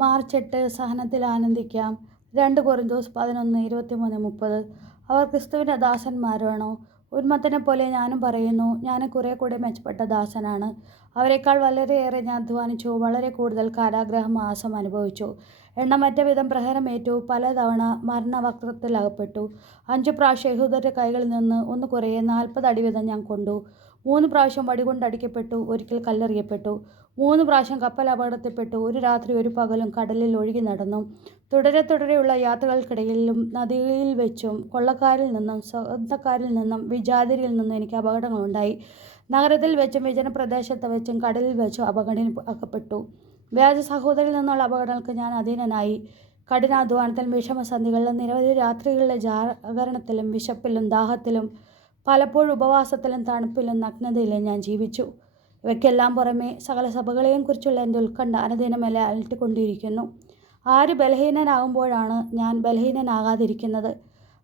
March 8 സഹനത്തിൽ ആനന്ദിക്കാം. 2 കൊരിന്ത്യർ 11:23-30. അവർ ക്രിസ്തുവിൻ്റെ ദാസന്മാരാണോ? ഉന്മത്തനെപ്പോലെ ഞാനും പറയുന്നു, ഞാൻ കുറേക്കൂടെ മെച്ചപ്പെട്ട ദാസനാണ്. അവരെക്കാൾ വളരെയേറെ ഞാൻ അധ്വാനിച്ചു, വളരെ കൂടുതൽ കാരാഗൃഹവാസം അനുഭവിച്ചു, എണ്ണമറ്റ വിധം പ്രഹരമേറ്റു, പലതവണ മരണവക്ത്രത്തിലകപ്പെട്ടു. 5 പ്രാവശ്യം യഹൂദരുടെ കൈകളിൽ നിന്ന്, ഒന്ന് കുറയെ 40 അടി വീതം ഞാൻ കൊണ്ടു. 3 പ്രാവശ്യം വടികൊണ്ടടിക്കപ്പെട്ടു, ഒരിക്കൽ കല്ലെറിയപ്പെട്ടു. 3 പ്രാവശ്യം കപ്പൽ അപകടത്തിൽപ്പെട്ടു. ഒരു രാത്രി ഒരു പകലും കടലിൽ ഒഴുകി നടന്നു. തുടരെയുള്ള യാത്രകൾക്കിടയിലും നദിയിൽ വെച്ചും കൊള്ളക്കാരിൽ നിന്നും സ്വന്തക്കാരിൽ നിന്നും വിജാതിരിയിൽ നിന്നും എനിക്ക് അപകടങ്ങളുണ്ടായി. നഗരത്തിൽ വെച്ചും വിജനപ്രദേശത്ത് വെച്ചും കടലിൽ വെച്ചും അകപ്പെട്ടു. വ്യാജ സഹോദരിൽ നിന്നുള്ള അപകടങ്ങൾക്ക് ഞാൻ അധീനനായി. കഠിനാധ്വാനത്തിലും വിഷമസന്ധികളിലും നിരവധി രാത്രികളിലെ ജാഗരണത്തിലും വിശപ്പിലും ദാഹത്തിലും പലപ്പോഴും ഉപവാസത്തിലും തണുപ്പിലും നഗ്നതയിലും ഞാൻ ജീവിച്ചു. ഇവയ്ക്കെല്ലാം പുറമെ സകല സഭകളെയും കുറിച്ചുള്ള എൻ്റെ ഉത്കണ്ഠ അനുദിനമേലെ അലട്ടിക്കൊണ്ടിരിക്കുന്നു. ആര് ബലഹീനനാകുമ്പോഴാണ് ഞാൻ ബലഹീനനാകാതിരിക്കുന്നത്?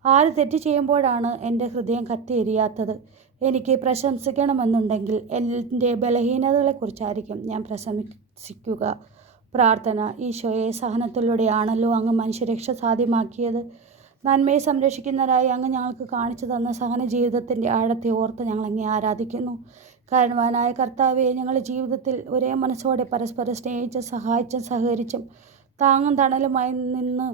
ആര് തെറ്റ് ചെയ്യുമ്പോഴാണ് എൻ്റെ ഹൃദയം കത്തിയെരിയാത്തത്? എനിക്ക് പ്രശംസിക്കണമെന്നുണ്ടെങ്കിൽ എൻ്റെ ബലഹീനതകളെക്കുറിച്ചായിരിക്കും ഞാൻ പ്രശംസിക്കുക. പ്രാർത്ഥന. ഈശോയെ, സഹനത്തിലൂടെയാണല്ലോ അങ്ങ് മനുഷ്യരക്ഷ സാധ്യമാക്കിയത്. നന്മയെ സംരക്ഷിക്കുന്നവരായി അങ്ങ് ഞങ്ങൾക്ക് കാണിച്ചു തന്ന സഹന ജീവിതത്തിൻ്റെ ആഴത്തെ ഓർത്ത് ഞങ്ങൾ അങ്ങേ ആരാധിക്കുന്നു. കാരണവാനായ കർത്താവെ, ഞങ്ങളുടെ ജീവിതത്തിൽ ഒരേ മനസ്സോടെ പരസ്പരം സ്നേഹിച്ചും സഹായിച്ചും സഹകരിച്ചും താങ്ങും തണലുമായി നിന്ന്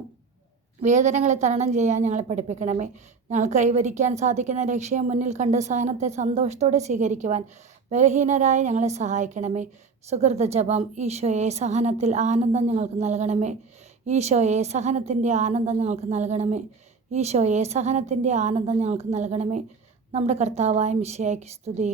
വേദനകളെ തരണം ചെയ്യാൻ ഞങ്ങളെ പഠിപ്പിക്കണമേ. ഞങ്ങൾ കൈവരിക്കാൻ സാധിക്കുന്ന ലക്ഷ്യം മുന്നിൽ കണ്ട് സഹനത്തെ സന്തോഷത്തോടെ സ്വീകരിക്കുവാൻ ബലഹീനരായ ഞങ്ങളെ സഹായിക്കണമേ. സുഹൃത ജപം. ഈശോയെ, സഹനത്തിൽ ആനന്ദം ഞങ്ങൾക്ക് നൽകണമേ. ഈശോയെ, സഹനത്തിൻ്റെ ആനന്ദം ഞങ്ങൾക്ക് നൽകണമേ. ഈശോയെ, സഹനത്തിൻ്റെ ആനന്ദം ഞങ്ങൾക്ക് നൽകണമേ. നമ്മുടെ കർത്താവായ മിശിഹായ്ക്ക് സ്തുതി.